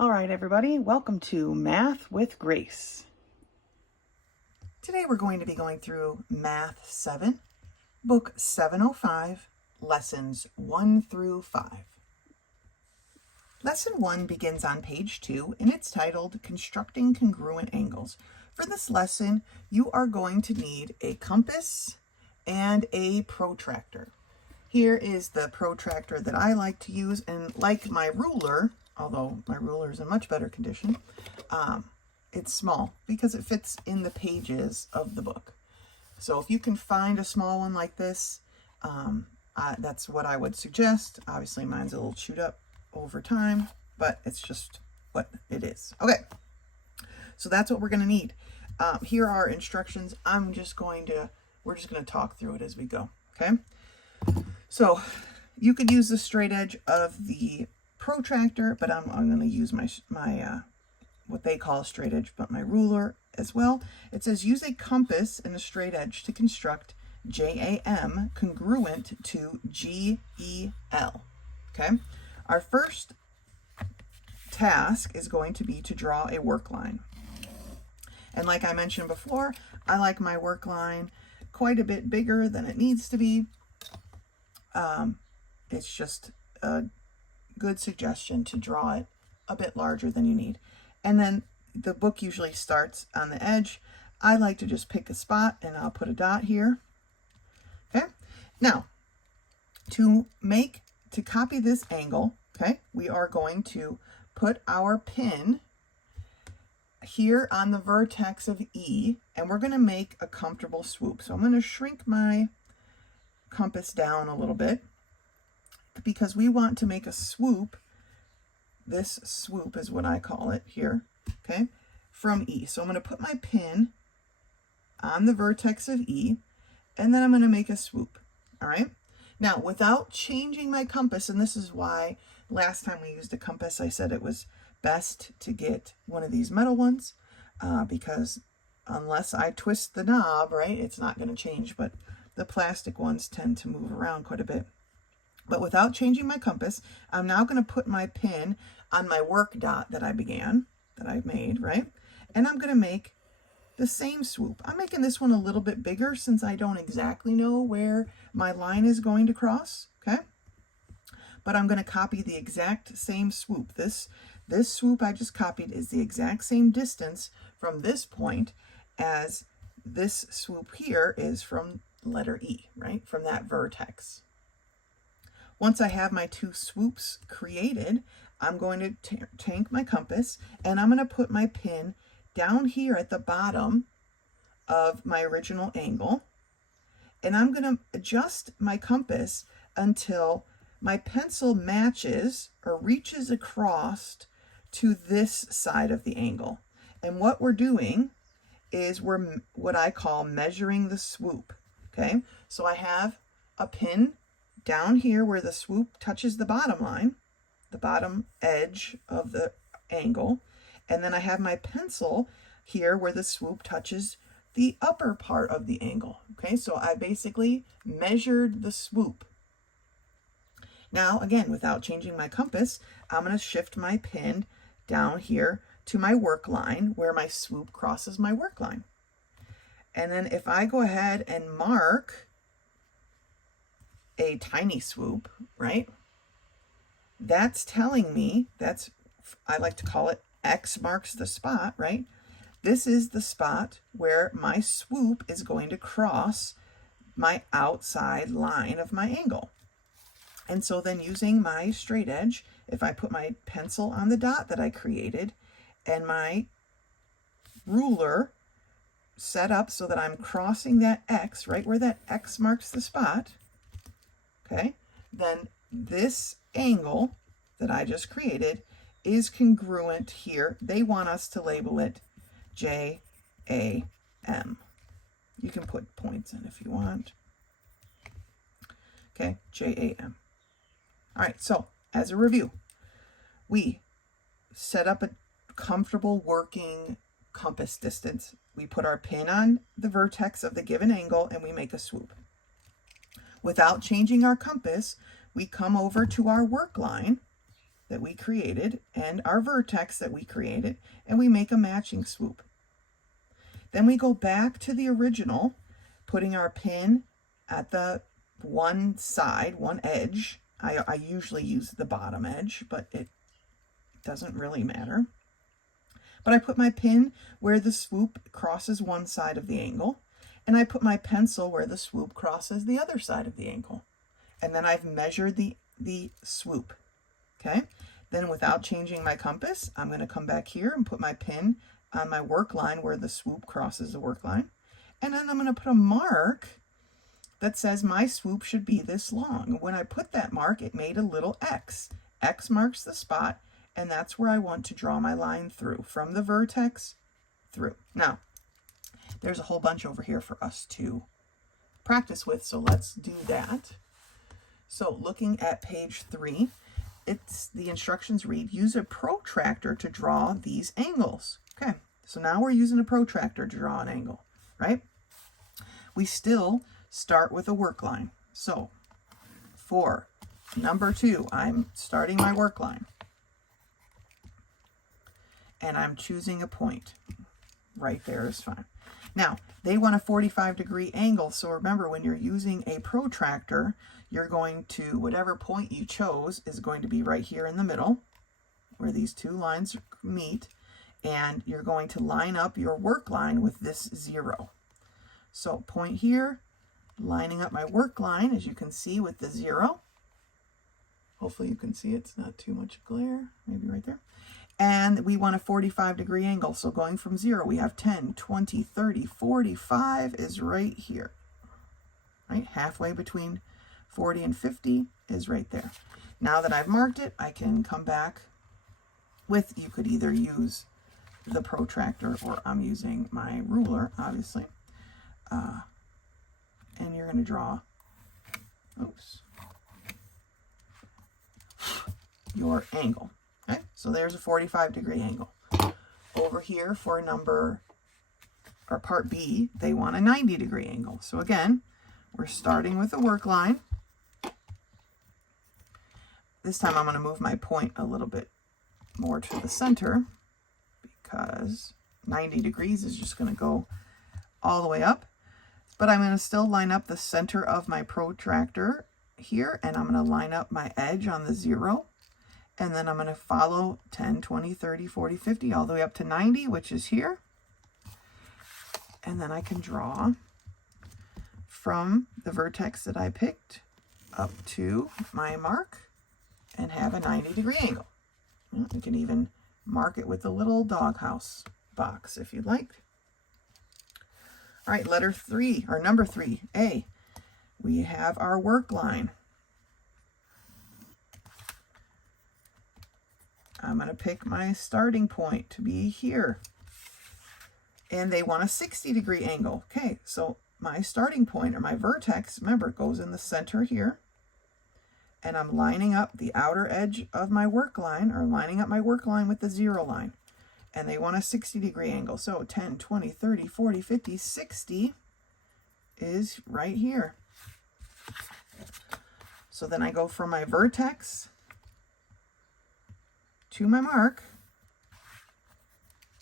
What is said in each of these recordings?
All right, everybody, welcome to Math with Grace. Today we're going to be going through Math 7, Book 705, Lessons 1 through 5. Lesson 1 begins on page 2, and it's titled Constructing Congruent Angles. For this lesson, you are going to need a compass and a protractor. Here is the protractor that I like to use, and like my ruler, although my ruler is in much better condition, it's small because it fits in the pages of the book. So if you can find a small one like this, that's what I would suggest. Obviously mine's a little chewed up over time, but it's just what it is. Okay, so that's what we're going to need. Here are instructions. We're just going to talk through it as we go. Okay, so you could use the straight edge of the protractor, but I'm going to use my what they call a straight edge, but my ruler as well. It says use a compass and a straight edge to construct JAM congruent to GEL. Okay, our first task is going to be to draw a work line. And like I mentioned before, I like my work line quite a bit bigger than it needs to be. It's just a good suggestion to draw it a bit larger than you need. And then the book usually starts on the edge. I like to just pick a spot and I'll put a dot here. Okay, now to copy this angle, okay, we are going to put our pin here on the vertex of E, and we're going to make a comfortable swoop. So I'm going to shrink my compass down a little bit because we want to make a swoop. This swoop is what I call it here, okay, from E. So I'm going to put my pin on the vertex of E, and then I'm going to make a swoop, all right? Now, without changing my compass, and this is why last time we used a compass, I said it was best to get one of these metal ones, because unless I twist the knob, right, it's not going to change, but the plastic ones tend to move around quite a bit. But without changing my compass, I'm now going to put my pin on my work dot that I made, right? And I'm going to make the same swoop. I'm making this one a little bit bigger since I don't exactly know where my line is going to cross, okay? But I'm going to copy the exact same swoop. This swoop I just copied is the exact same distance from this point as this swoop here is from letter E, right? From that vertex. Once I have my two swoops created, I'm going to take my compass and I'm going to put my pin down here at the bottom of my original angle. And I'm going to adjust my compass until my pencil matches or reaches across to this side of the angle. And what we're doing is we're what I call measuring the swoop. Okay, so I have a pin down here where the swoop touches the bottom line, the bottom edge of the angle, and then I have my pencil here where the swoop touches the upper part of the angle. Okay, so I basically measured the swoop. Now, again, without changing my compass, I'm going to shift my pin down here to my work line where my swoop crosses my work line. And then if I go ahead and mark a tiny swoop, right? That's telling me, I like to call it X marks the spot, right? This is the spot where my swoop is going to cross my outside line of my angle. And so then using my straight edge, if I put my pencil on the dot that I created and my ruler set up so that I'm crossing that X, right where that X marks the spot, okay, then this angle that I just created is congruent here. They want us to label it JAM. You can put points in if you want. Okay, JAM. All right, so as a review, we set up a comfortable working compass distance. We put our pin on the vertex of the given angle and we make a swoop. Without changing our compass, we come over to our work line that we created and our vertex that we created, and we make a matching swoop. Then we go back to the original, putting our pin at the one side, one edge. I usually use the bottom edge, but it doesn't really matter. But I put my pin where the swoop crosses one side of the angle, and I put my pencil where the swoop crosses the other side of the angle. And then I've measured the swoop, okay? Then without changing my compass, I'm going to come back here and put my pin on my work line where the swoop crosses the work line. And then I'm going to put a mark that says my swoop should be this long. When I put that mark, it made a little X. X marks the spot, and that's where I want to draw my line through, from the vertex through. Now, there's a whole bunch over here for us to practice with, so let's do that. So looking at page 3, the instructions read, use a protractor to draw these angles. Okay, so now we're using a protractor to draw an angle, right? We still start with a work line. So for number 2, I'm starting my work line. And I'm choosing a point. Right there is fine. Now, they want a 45-degree angle, so remember, when you're using a protractor, you're going to, whatever point you chose is going to be right here in the middle, where these two lines meet, and you're going to line up your work line with this 0. So point here, lining up my work line, as you can see, with the 0. Hopefully you can see it's not too much glare, maybe right there. And we want a 45-degree angle. So going from 0, we have 10, 20, 30, 45 is right here. Right? Halfway between 40 and 50 is right there. Now that I've marked it, I can come back with, you could either use the protractor or I'm using my ruler, obviously. And you're going to draw, your angle. Okay, so there's a 45-degree angle. Over here for part B, they want a 90-degree angle. So again, we're starting with a work line. This time I'm going to move my point a little bit more to the center because 90 degrees is just going to go all the way up. But I'm going to still line up the center of my protractor here, and I'm going to line up my edge on the 0. And then I'm going to follow 10, 20, 30, 40, 50, all the way up to 90, which is here. And then I can draw from the vertex that I picked up to my mark and have a 90-degree angle. You can even mark it with a little doghouse box if you'd like. All right, number 3, A. We have our work line. I'm going to pick my starting point to be here. And they want a 60-degree angle. Okay, so my starting point, or my vertex, remember, goes in the center here. And I'm lining up the outer edge of my work line, or lining up my work line with the 0 line. And they want a 60-degree angle. So 10, 20, 30, 40, 50, 60 is right here. So then I go from my vertex to my mark,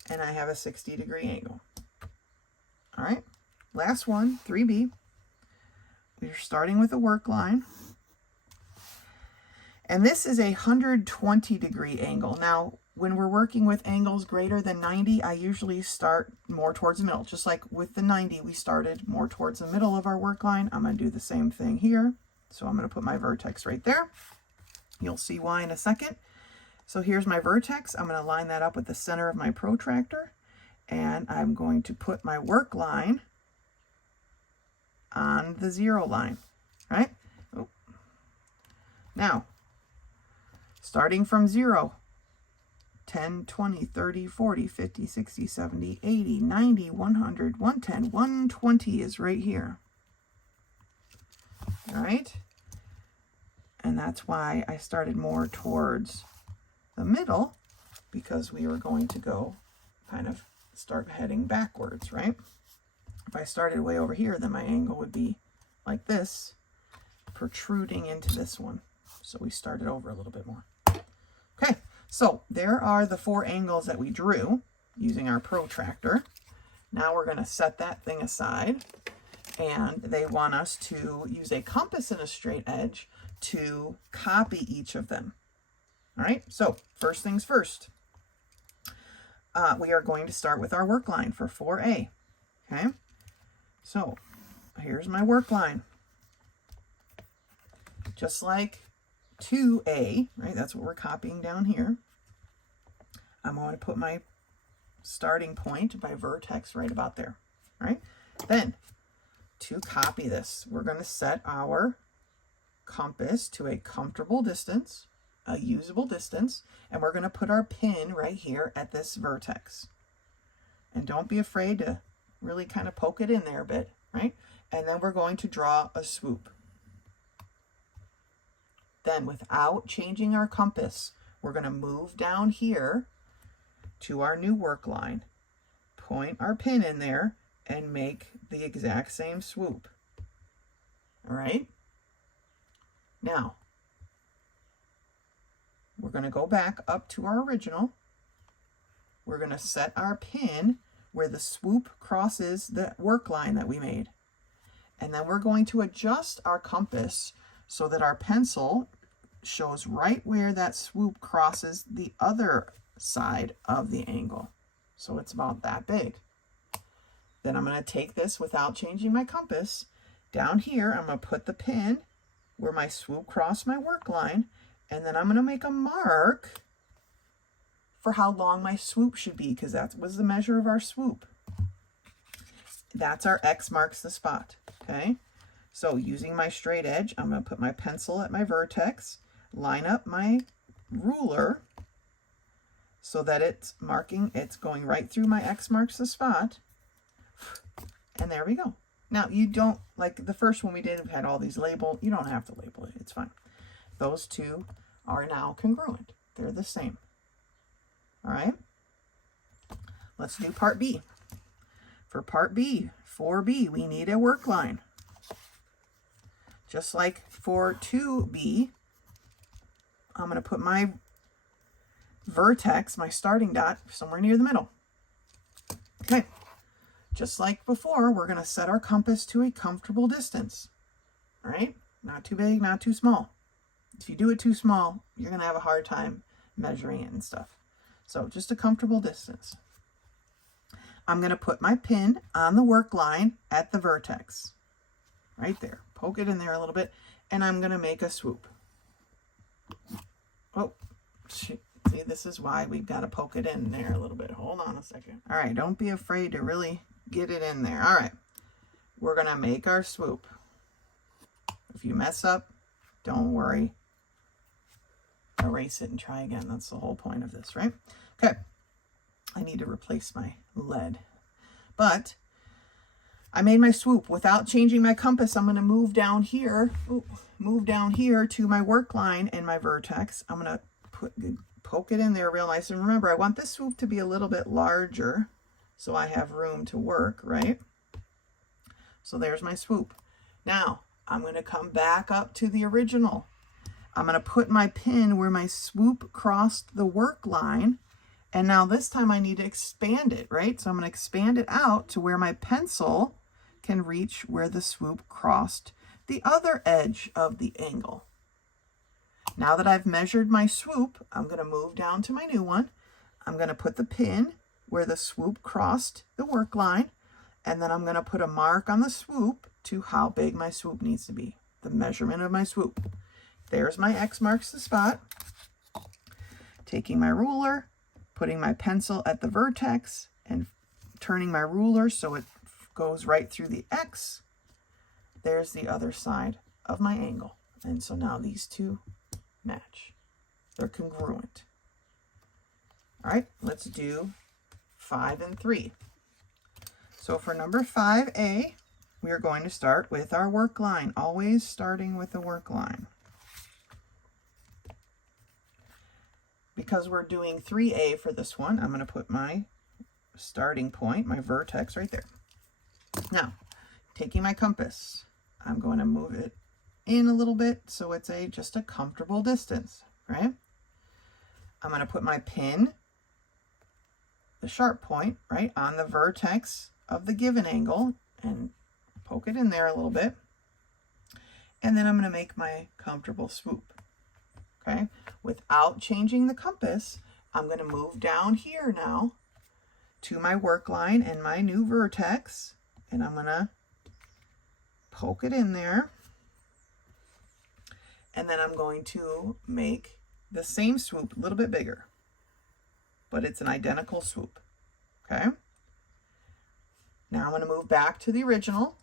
and I have a 60-degree angle. All right, last one, 3B. We're starting with a work line. And this is a 120-degree angle. Now, when we're working with angles greater than 90, I usually start more towards the middle. Just like with the 90, we started more towards the middle of our work line. I'm going to do the same thing here. So I'm going to put my vertex right there. You'll see why in a second. So here's my vertex. I'm going to line that up with the center of my protractor. And I'm going to put my work line on the 0 line, right? Oh. Now, starting from 0, 10, 20, 30, 40, 50, 60, 70, 80, 90, 100, 110, 120 is right here. All right? And that's why I started more towards the middle, because we were going to go kind of start heading backwards, right? If I started way over here, then my angle would be like this, protruding into this one. So we started over a little bit more. So there are the 4 angles that we drew using our protractor. Now we're going to set that thing aside, and they want us to use a compass and a straight edge to copy each of them. All right, so first things first, we are going to start with our work line for 4A. Okay, so here's my work line. Just like 2A, right? That's what we're copying down here. I'm going to put my starting point, my vertex, right about there. All right, then to copy this, we're going to set our compass to a comfortable distance, a usable distance, and we're going to put our pin right here at this vertex. And don't be afraid to really kind of poke it in there a bit, right? And then we're going to draw a swoop. Then without changing our compass, we're going to move down here to our new work line, point our pin in there, and make the exact same swoop. All right? Now, we're going to go back up to our original. We're going to set our pin where the swoop crosses the work line that we made. And then we're going to adjust our compass so that our pencil shows right where that swoop crosses the other side of the angle. So it's about that big. Then I'm going to take this without changing my compass. Down here, I'm going to put the pin where my swoop crossed my work line, and then I'm going to make a mark for how long my swoop should be, because that was the measure of our swoop. That's our X marks the spot, okay? So using my straight edge, I'm going to put my pencil at my vertex, line up my ruler so that it's going right through my X marks the spot, and there we go. Now, you don't, like the first one we did, had all these labeled. You don't have to label it. It's fine. Those two are now congruent. They're the same. All right? Let's do part B. For part B, 4B, we need a work line. Just like for 2B, I'm going to put my vertex, my starting dot, somewhere near the middle. Okay. Just like before, we're going to set our compass to a comfortable distance. All right? Not too big, not too small. If you do it too small, you're going to have a hard time measuring it and stuff. So just a comfortable distance. I'm going to put my pin on the work line at the vertex. Right there. Poke it in there a little bit, and I'm going to make a swoop. Oh, see, this is why we've got to poke it in there a little bit. Hold on a second. All right, don't be afraid to really get it in there. All right, we're going to make our swoop. If you mess up, don't worry. Erase it and try again. That's the whole point of this, right? Okay, I need to replace my lead. But I made my swoop without changing my compass. I'm going to move down here, to my work line and my vertex. I'm going to poke it in there real nice. And remember, I want this swoop to be a little bit larger so I have room to work, right? So there's my swoop. Now, I'm going to come back up to the original. I'm going to put my pin where my swoop crossed the work line. And now this time I need to expand it, right? So I'm going to expand it out to where my pencil can reach where the swoop crossed the other edge of the angle. Now that I've measured my swoop, I'm going to move down to my new one. I'm going to put the pin where the swoop crossed the work line, and then I'm going to put a mark on the swoop to how big my swoop needs to be, the measurement of my swoop. There's my X marks the spot. Taking my ruler, putting my pencil at the vertex, and turning my ruler so it goes right through the X. There's the other side of my angle. And so now these two match. They're congruent. All right, let's do 5 and 3. So for number 5A, we are going to start with our work line, always starting with the work line. Because we're doing 3A for this one, I'm going to put my starting point, my vertex, right there. Now, taking my compass, I'm going to move it in a little bit so it's just a comfortable distance, right? I'm going to put my pin, the sharp point, right, on the vertex of the given angle and poke it in there a little bit. And then I'm going to make my comfortable swoop. Okay, without changing the compass, I'm going to move down here now to my work line and my new vertex, and I'm going to poke it in there. And then I'm going to make the same swoop a little bit bigger, but it's an identical swoop. Okay, now I'm going to move back to the original,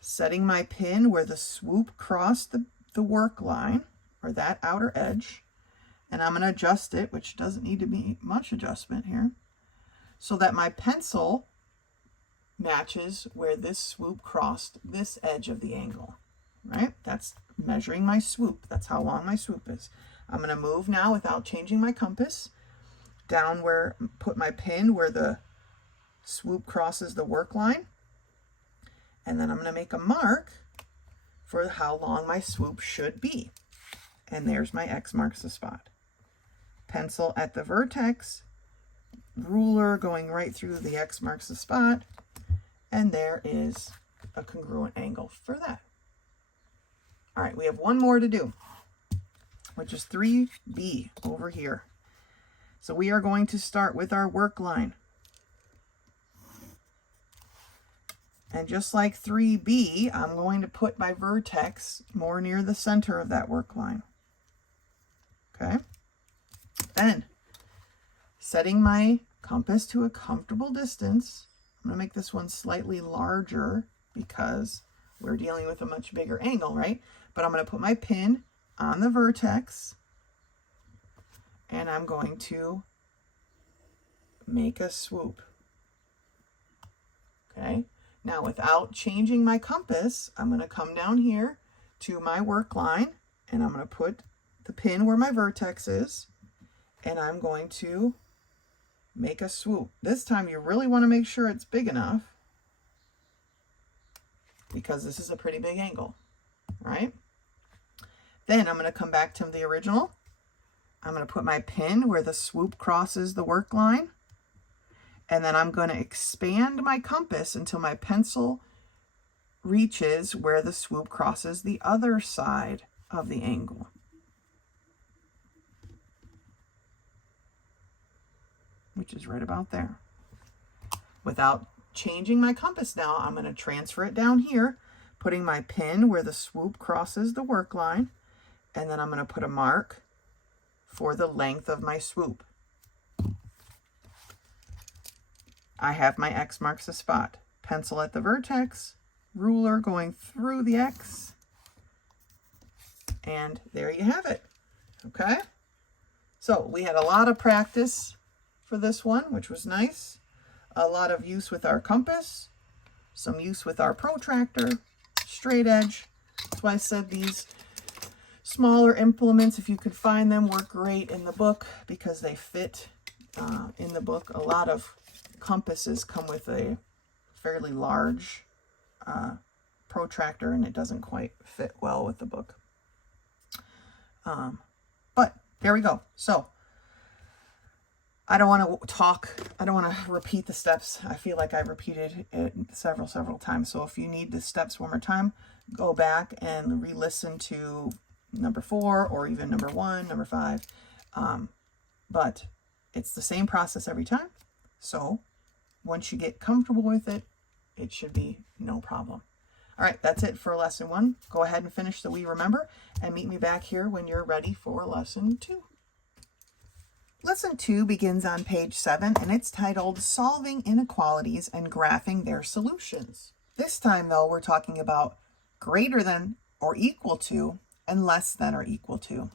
setting my pin where the swoop crossed the work line, or that outer edge, and I'm going to adjust it, which doesn't need to be much adjustment here, so that my pencil matches where this swoop crossed this edge of the angle, right? That's measuring my swoop. That's how long my swoop is. I'm going to move now without changing my compass down where, put my pin where the swoop crosses the work line, and then I'm going to make a mark for how long my swoop should be. And there's my X marks the spot. Pencil at the vertex, ruler going right through the X marks the spot, and there is a congruent angle for that. All right, we have one more to do, which is 3B over here. So we are going to start with our work line. And just like 3B, I'm going to put my vertex more near the center of that work line. Okay, then setting my compass to a comfortable distance, I'm going to make this one slightly larger because we're dealing with a much bigger angle, right? But I'm going to put my pin on the vertex, and I'm going to make a swoop. Okay, now without changing my compass, I'm going to come down here to my work line, and I'm going to put the pin where my vertex is, and I'm going to make a swoop. This time you really want to make sure it's big enough because this is a pretty big angle, right? Then I'm going to come back to the original. I'm going to put my pin where the swoop crosses the work line, and then I'm going to expand my compass until my pencil reaches where the swoop crosses the other side of the angle. Which is right about there. Without changing my compass now, I'm going to transfer it down here, putting my pin where the swoop crosses the work line, and then I'm going to put a mark for the length of my swoop. I have my X marks the spot. Pencil at the vertex, ruler going through the X, and there you have it. Okay? So we had a lot of practice for this one, which was nice. A lot of use with our compass, some use with our protractor, straight edge. That's why I said these smaller implements, if you could find them, work great in the book because they fit in the book. A lot of compasses come with a fairly large protractor, and it doesn't quite fit well with the book. But there we go. So I don't want to repeat the steps. I feel like I've repeated it several times. So if you need the steps one more time, go back and re-listen to number 4 or even number 1, number 5. But it's the same process every time. So once you get comfortable with it, it should be no problem. All right, that's it for lesson 1. Go ahead and finish the We Remember and meet me back here when you're ready for lesson 2. Lesson 2 begins on page 7, and it's titled Solving Inequalities and Graphing Their Solutions. This time, though, we're talking about greater than or equal to and less than or equal to.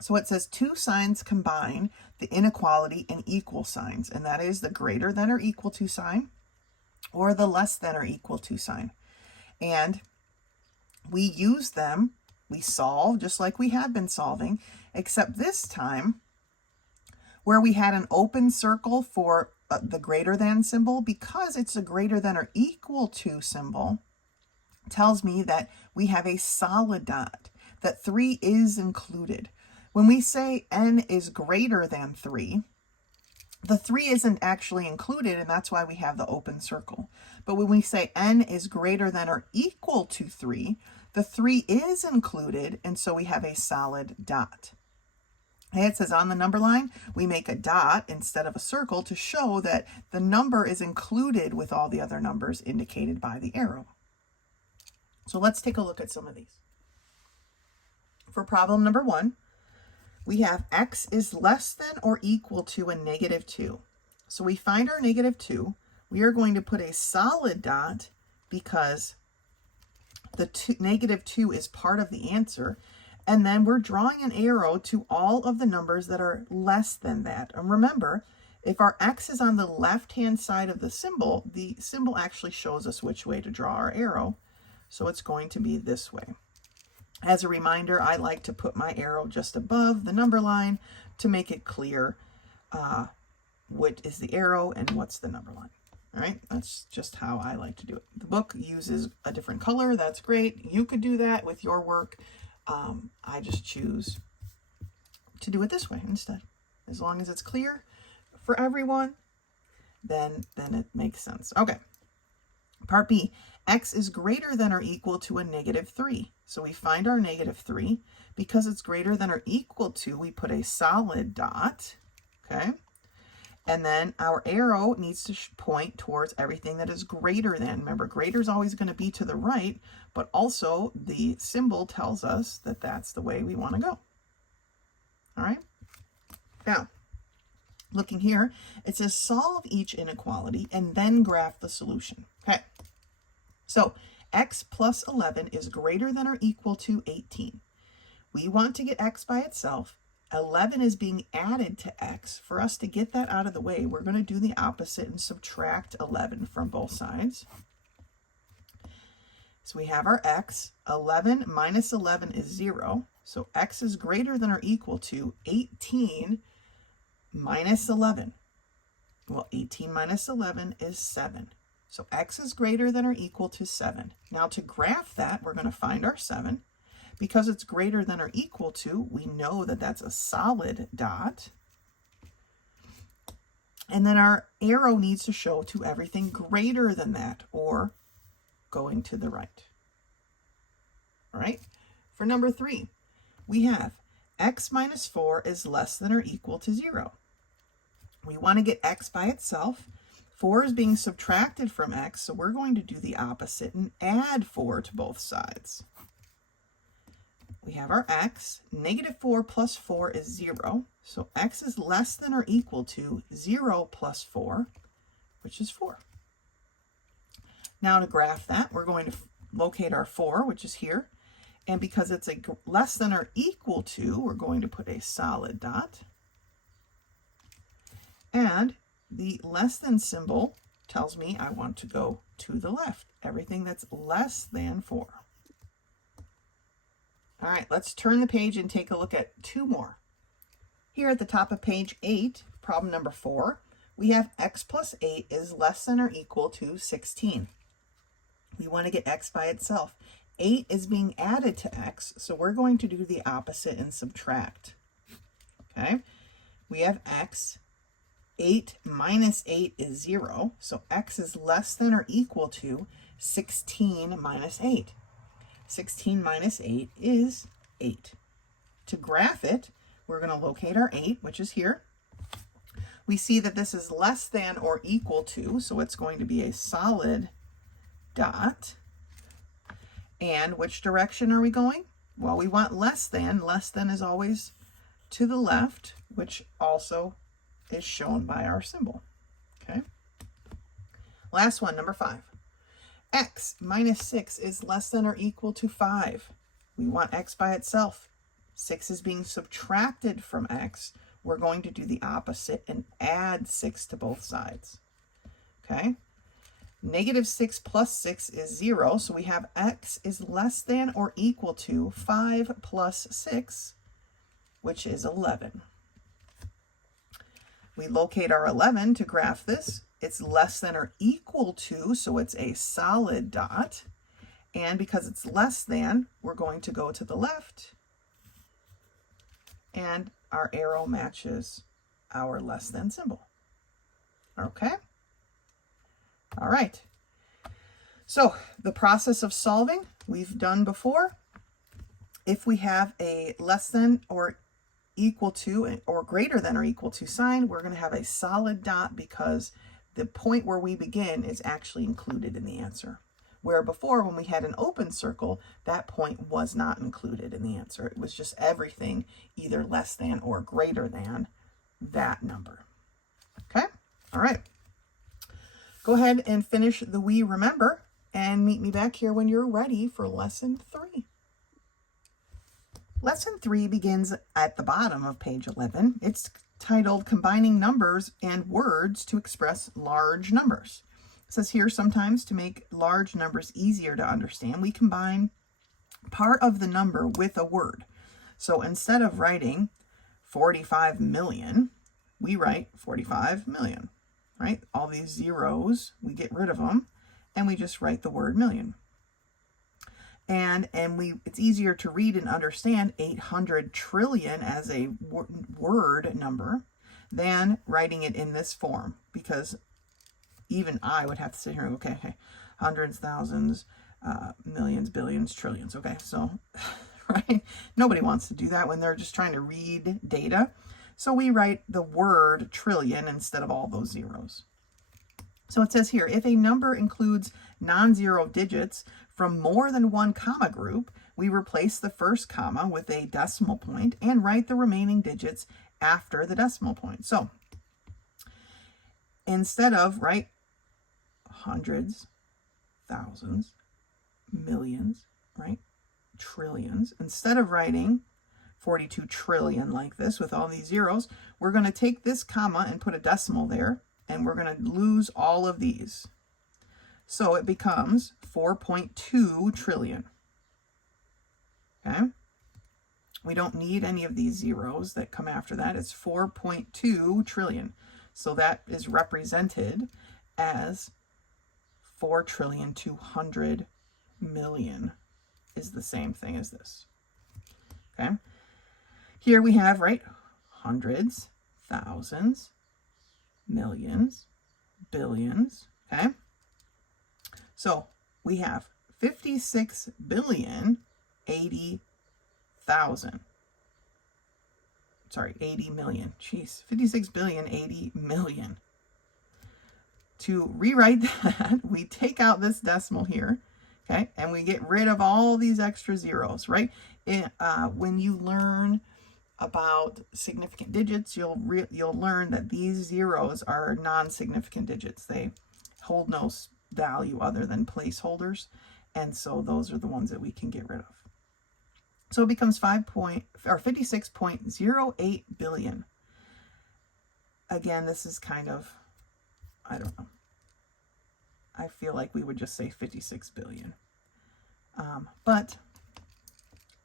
So it says 2 signs combine the inequality in equal signs, and that is the greater than or equal to sign or the less than or equal to sign. And we use them, we solve just like we have been solving, except this time where we had an open circle for the greater than symbol, because it's a greater than or equal to symbol, tells me that we have a solid dot, that 3 is included. When we say n is greater than 3, the 3 isn't actually included, and that's why we have the open circle. But when we say n is greater than or equal to 3, the 3 is included, and so we have a solid dot. Okay, it says on the number line, we make a dot instead of a circle to show that the number is included with all the other numbers indicated by the arrow. So let's take a look at some of these. For problem number 1, we have x is less than or equal to a -2. So we find our -2. We are going to put a solid dot because the -2 is part of the answer. And then we're drawing an arrow to all of the numbers that are less than that. And remember, if our x is on the left-hand side of the symbol actually shows us which way to draw our arrow. So it's going to be this way. As a reminder, I like to put my arrow just above the number line to make it clear what is the arrow and what's the number line. All right, that's just how I like to do it. The book uses a different color. That's great. You could do that with your work. I just choose to do it this way instead. As long as it's clear for everyone, then it makes sense. Okay. Part B, x is greater than or equal to a -3. So we find our -3. Because it's greater than or equal to, we put a solid dot, okay? And then our arrow needs to point towards everything that is greater than. Remember, greater is always going to be to the right, but also the symbol tells us that that's the way we want to go. All right? Now, looking here, it says solve each inequality and then graph the solution. Okay. So, x plus 11 is greater than or equal to 18. We want to get x by itself. 11 is being added to x. For us to get that out of the way, we're going to do the opposite and subtract 11 from both sides. So we have our x. 11 minus 11 is 0. So x is greater than or equal to 18 minus 11. Well, 18 minus 11 is 7. So x is greater than or equal to 7. Now to graph that, we're going to find our 7. Because it's greater than or equal to, we know that that's a solid dot. And then our arrow needs to show to everything greater than that, or going to the right. All right. For number 3, we have x minus 4 is less than or equal to 0. We want to get x by itself. 4 is being subtracted from x, so we're going to do the opposite and add 4 to both sides. We have our x. -4 plus 4 is 0. So x is less than or equal to 0 plus 4, which is 4. Now to graph that, we're going to locate our 4, which is here. And because it's a less than or equal to, we're going to put a solid dot. And the less than symbol tells me I want to go to the left. Everything that's less than 4. All right, let's turn the page and take a look at 2 more. Here at the top of page 8, problem number 4, we have x plus 8 is less than or equal to 16. We want to get x by itself. 8 is being added to x, so we're going to do the opposite and subtract. Okay, we have x. 8 minus 8 is 0, so x is less than or equal to 16 minus 8. 16 minus 8 is 8. To graph it, we're going to locate our 8, which is here. We see that this is less than or equal to, so it's going to be a solid dot. And which direction are we going? Well, we want less than. Less than is always to the left, which also is shown by our symbol. Okay. Last one, number 5. X minus 6 is less than or equal to 5. We want x by itself. 6 is being subtracted from x. We're going to do the opposite and add 6 to both sides. Okay. -6 plus 6 is 0, so we have x is less than or equal to 5 plus 6, which is 11. We locate our 11 to graph this. It's less than or equal to, so it's a solid dot. And because it's less than, we're going to go to the left and our arrow matches our less than symbol. Okay? All right. So the process of solving we've done before. If we have a less than or equal to or greater than or equal to sign, we're going to have a solid dot because the point where we begin is actually included in the answer. Where before, when we had an open circle, that point was not included in the answer. It was just everything either less than or greater than that number. Okay? All right. Go ahead and finish the We Remember and meet me back here when you're ready for Lesson 3. Lesson 3 begins at the bottom of page 11. It's titled Combining Numbers and Words to Express Large Numbers. It says here, sometimes to make large numbers easier to understand, we combine part of the number with a word. So instead of writing 45 million, we write 45 million, right? All these zeros, we get rid of them, and we just write the word million. And it's easier to read and understand 800 trillion as a word number than writing it in this form, because even I would have to sit here and go, okay, hundreds, thousands, millions, billions, trillions. Okay, so, right? Nobody wants to do that when they're just trying to read data. So we write the word trillion instead of all those zeros. So it says here, if a number includes non-zero digits from more than one comma group, we replace the first comma with a decimal point and write the remaining digits after the decimal point. So instead of, right, hundreds, thousands, millions, right, trillions, instead of writing 42 trillion like this with all these zeros, we're going to take this comma and put a decimal there, and we're going to lose all of these. So it becomes 4.2 trillion. Okay? We don't need any of these zeros that come after that. It's 4.2 trillion. So that is represented as 4,200,000,000 is the same thing as this. Okay? Here we have, right, hundreds, thousands, millions, billions, okay? So we have 56,080,000,000. Sorry, 80 million. Jeez, 56,080,000,000. To rewrite that, we take out this decimal here, okay? And we get rid of all these extra zeros, right? When you learn about significant digits, you'll learn that these zeros are non-significant digits. They hold no value other than placeholders, and so those are the ones that we can get rid of. So it becomes 56.08 billion. Again, this is kind of, I don't know. I feel like we would just say 56 billion. But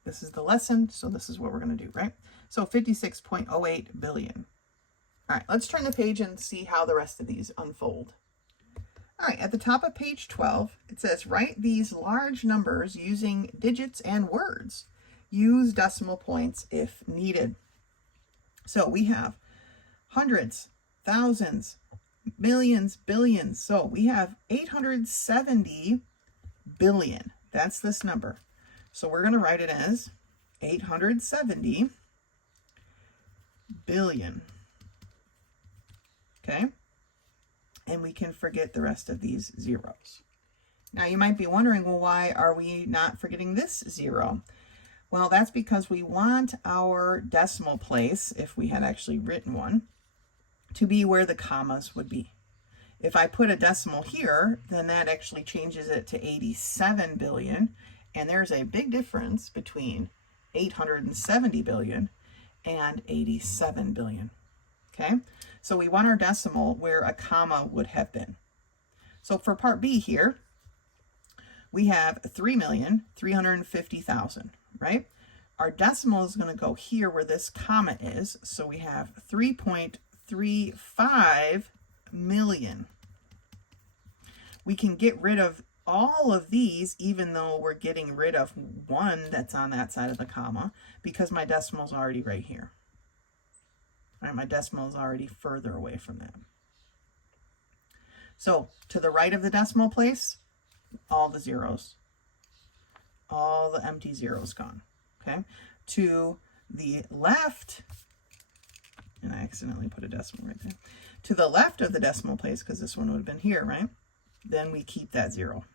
this is the lesson, so this is what we're going to do, right? So 56.08 billion. All right, let's turn the page and see how the rest of these unfold. All right, at the top of page 12, it says, write these large numbers using digits and words. Use decimal points if needed. So we have hundreds, thousands, millions, billions. So we have 870 billion. That's this number. So we're going to write it as 870 billion. Okay? And we can forget the rest of these zeros. Now you might be wondering, well, why are we not forgetting this zero? Well, that's because we want our decimal place, if we had actually written one, to be where the commas would be. If I put a decimal here, then that actually changes it to 87 billion. And there's a big difference between 870 billion and 87 billion. Okay? So we want our decimal where a comma would have been. So for part B here, we have 3,350,000, right? Our decimal is going to go here where this comma is. So we have 3.35 million. We can get rid of all of these, even though we're getting rid of one that's on that side of the comma, because my decimal is already right here. All right, my decimal is already further away from that. So to the right of the decimal place, all the zeros. All the empty zeros gone. Okay. To the left, and I accidentally put a decimal right there. To the left of the decimal place, because this one would have been here, right? Then we keep that 0.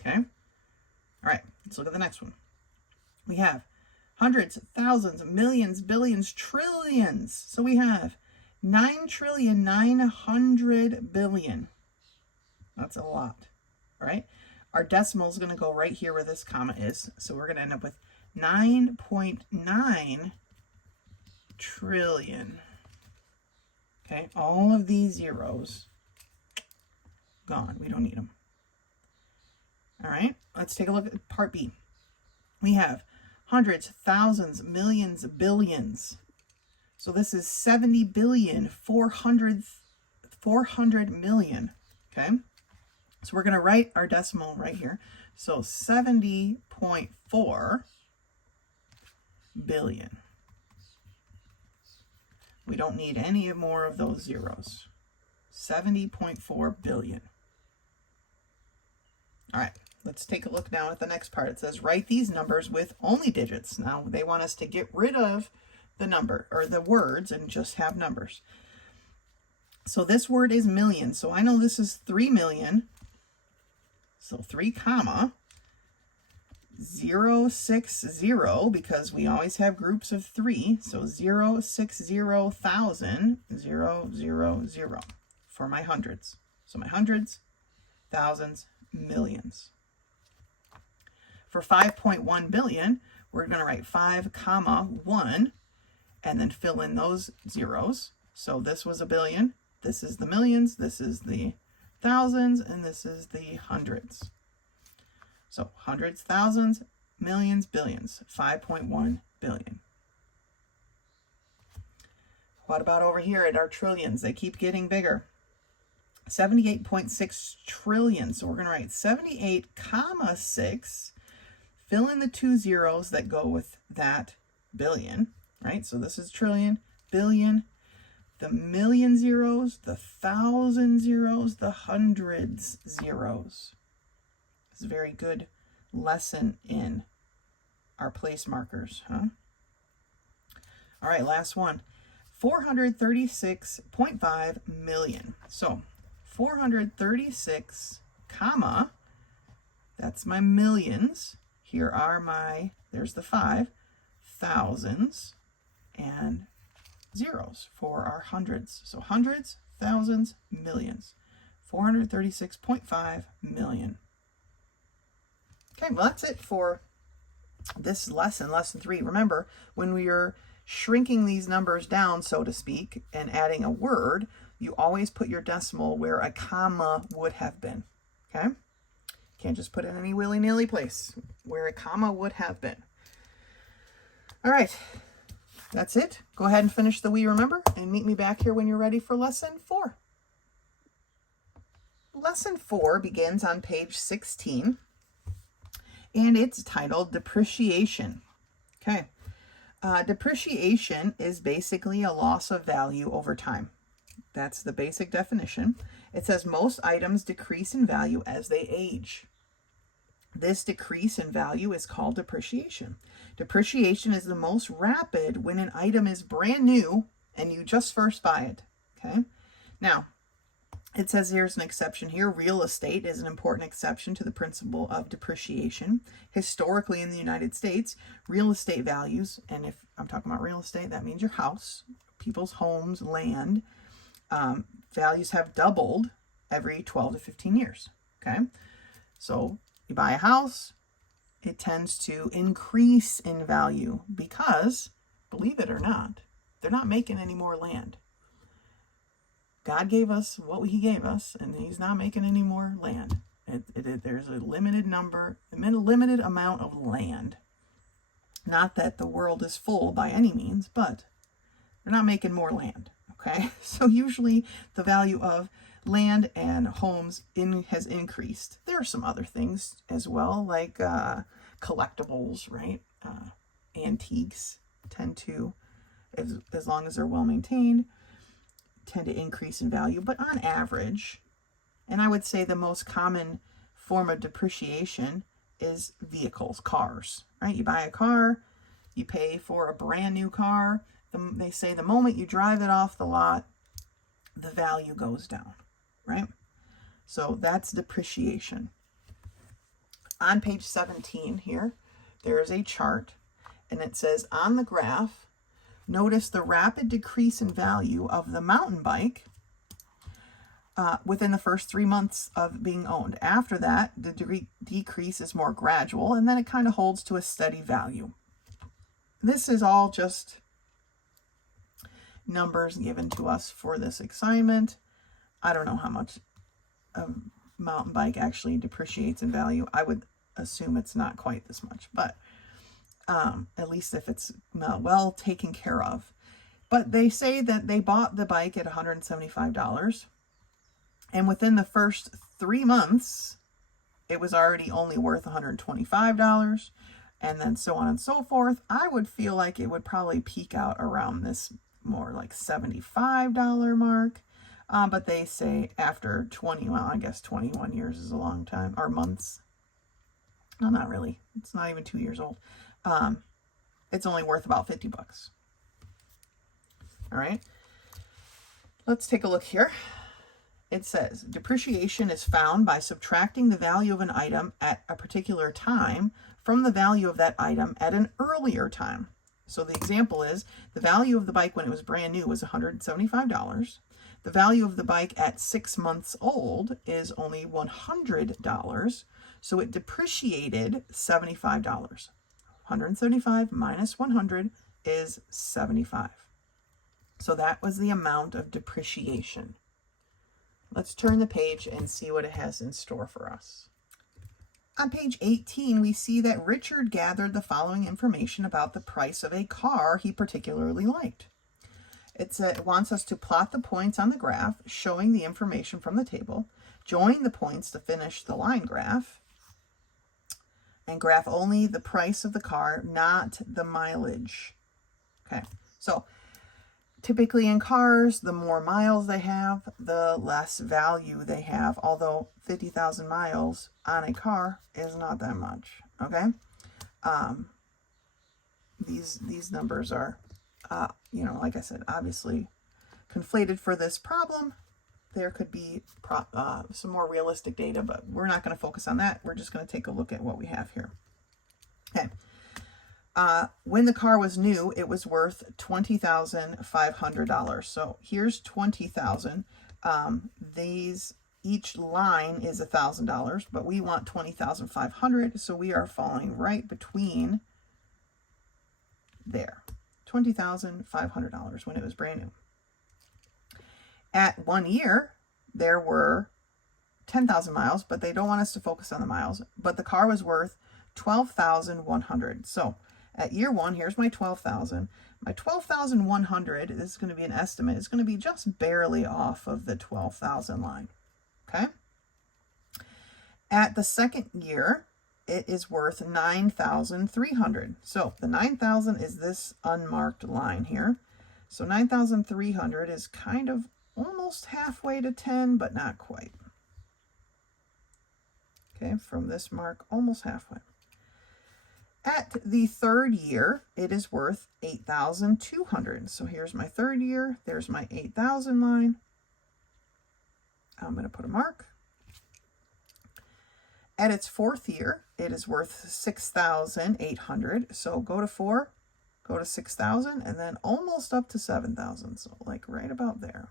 Okay? All right, let's look at the next one. We have hundreds, thousands, millions, billions, trillions. So we have 9,900,000,000,000,000. That's a lot, right? Our decimal is going to go right here where this comma is. So we're going to end up with 9.9 trillion. Okay, all of these zeros gone. We don't need them. All right, let's take a look at part B. We have hundreds, thousands, millions, billions. So this is 70 billion, 400 million. Okay, so we're going to write our decimal right here. So 70.4 billion. We don't need any more of those zeros. 70.4 billion. All right, let's take a look now at the next part. It says, write these numbers with only digits. Now, they want us to get rid of the number or the words and just have numbers. So this word is million. So I know this is 3 million. So 3 comma 060, because we always have groups of 3. So 060,000, 000 for my hundreds. So my hundreds, thousands, millions. For 5.1 billion, we're going to write 5 comma 1 and then fill in those zeros. So this was a billion, this is the millions, this is the thousands, and this is the hundreds. So hundreds, thousands, millions, billions, 5.1 billion. What about over here at our trillions? They keep getting bigger. 78.6 trillion. So we're going to write 78 comma 6. Fill in the 2 zeros that go with that billion, right? So this is trillion, billion, the million zeros, the thousand zeros, the hundreds zeros. It's a very good lesson in our place markers, huh? All right, last one. 436.5 million. So 436 comma, that's my millions. Here are my, there's the 5, thousands and zeros for our hundreds. So hundreds, thousands, millions. 436.5 million. Okay, well, that's it for this lesson, lesson 3. Remember, when we are shrinking these numbers down, so to speak, and adding a word, you always put your decimal where a comma would have been, okay? Can't just put it in any willy-nilly place, where a comma would have been. All right, that's it. Go ahead and finish the We Remember, and meet me back here when you're ready for lesson 4. Lesson 4 begins on page 16. And it's titled Depreciation. Okay. Depreciation is basically a loss of value over time. That's the basic definition. It says most items decrease in value as they age. This decrease in value is called depreciation. Depreciation is the most rapid when an item is brand new and you just first buy it. Okay. Now, it says here's an exception here. Real estate is an important exception to the principle of depreciation. Historically in the United States, real estate values, and if I'm talking about real estate, that means your house, people's homes, land, values have doubled every 12 to 15 years. Okay, so you buy a house, it tends to increase in value because, believe it or not, they're not making any more land. God gave us what he gave us, and he's not making any more land. There's a limited amount of land. Not that the world is full by any means, but they're not making more land, okay? So usually the value of land and homes has increased. There are some other things as well, like collectibles, right? Antiques tend to as long as they're well maintained, tend to increase in value. But on average, and I would say the most common form of depreciation is vehicles, cars, right? You buy a car, you pay for a brand new car. They say the moment you drive it off the lot, the value goes down, right? So that's depreciation. On page 17 here, there is a chart, and it says on the graph, notice the rapid decrease in value of the mountain bike within the first 3 months of being owned. After that, the decrease is more gradual, and then it kind of holds to a steady value. This is all just numbers given to us for this assignment. I don't know how much a mountain bike actually depreciates in value. I would assume it's not quite this much, but at least if it's well taken care of. But they say that they bought the bike at $175, and within the first 3 months, it was already only worth $125, and then so on and so forth. I would feel like it would probably peak out around this more like $75 mark. But they say after 21 years is a long time, or months. No, not really. It's not even 2 years old. It's only worth about $50. All right. Let's take a look here. It says depreciation is found by subtracting the value of an item at a particular time from the value of that item at an earlier time. So the example is the value of the bike when it was brand new was $175. The value of the bike at 6 months old is only $100. So it depreciated $75. 175 minus 100 is 75. So that was the amount of depreciation. Let's turn the page and see what it has in store for us. On page 18, we see that Richard gathered the following information about the price of a car he particularly liked. It wants us to plot the points on the graph, showing the information from the table, join the points to finish the line graph, and graph only the price of the car, not the mileage. Okay, so typically in cars, the more miles they have, the less value they have, although 50,000 miles on a car is not that much, okay? These numbers are, like I said, obviously conflated for this problem. There could be some more realistic data, but we're not going to focus on that. We're just going to take a look at what we have here. Okay. When the car was new, it was worth $20,500. So here's $20,000. Each line is $1,000, but we want $20,500. So we are falling right between there. $20,500 when it was brand new. At 1 year, there were 10,000 miles, but they don't want us to focus on the miles. But the car was worth $12,100. So at year 1, here's my 12,000. My 12,100 is going to be an estimate. It's going to be just barely off of the 12,000 line. Okay. At the second year, it is worth 9,300. So the 9,000 is this unmarked line here. So 9,300 is kind of almost halfway to 10, but not quite. Okay, from this mark, almost halfway. At the third year, it is worth 8,200. So here's my third year. There's my 8,000 line. I'm going to put a mark. At its fourth year, it is worth 6,800. So go to 4, go to 6,000, and then almost up to 7,000. So like right about there.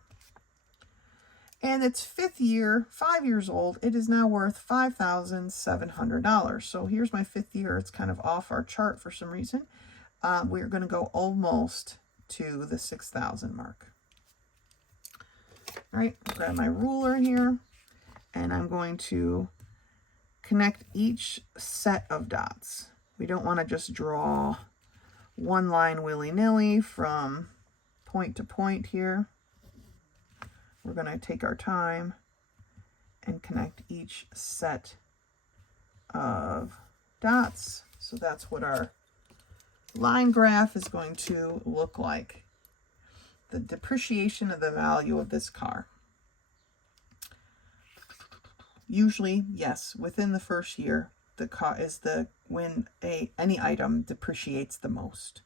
And its fifth year, 5 years old, it is now worth $5,700. So here's my fifth year. It's kind of off our chart for some reason. We're going to go almost to the 6,000 mark. All right, grab my ruler here, and I'm going to connect each set of dots. We don't want to just draw one line willy-nilly from point to point here. We're going to take our time and connect each set of dots. So that's what our line graph is going to look like. the depreciation of the value of this car. Usually, yes, within the first year, the car is when any item depreciates the most.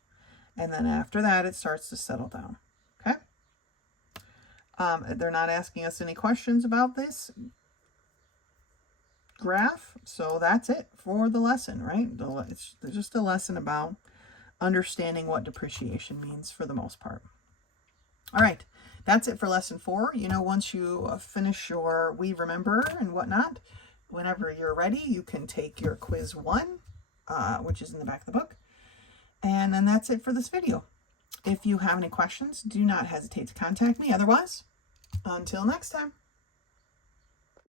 And then after that, it starts to settle down. Okay? They're not asking us any questions about this graph, so that's it for the lesson, right? It's just a lesson about understanding what depreciation means for the most part. All right, that's it for lesson 4. You know, once you finish your We Remember and whatnot, whenever you're ready, you can take your quiz 1, which is in the back of the book. And then that's it for this video. If you have any questions, do not hesitate to contact me. Otherwise, until next time.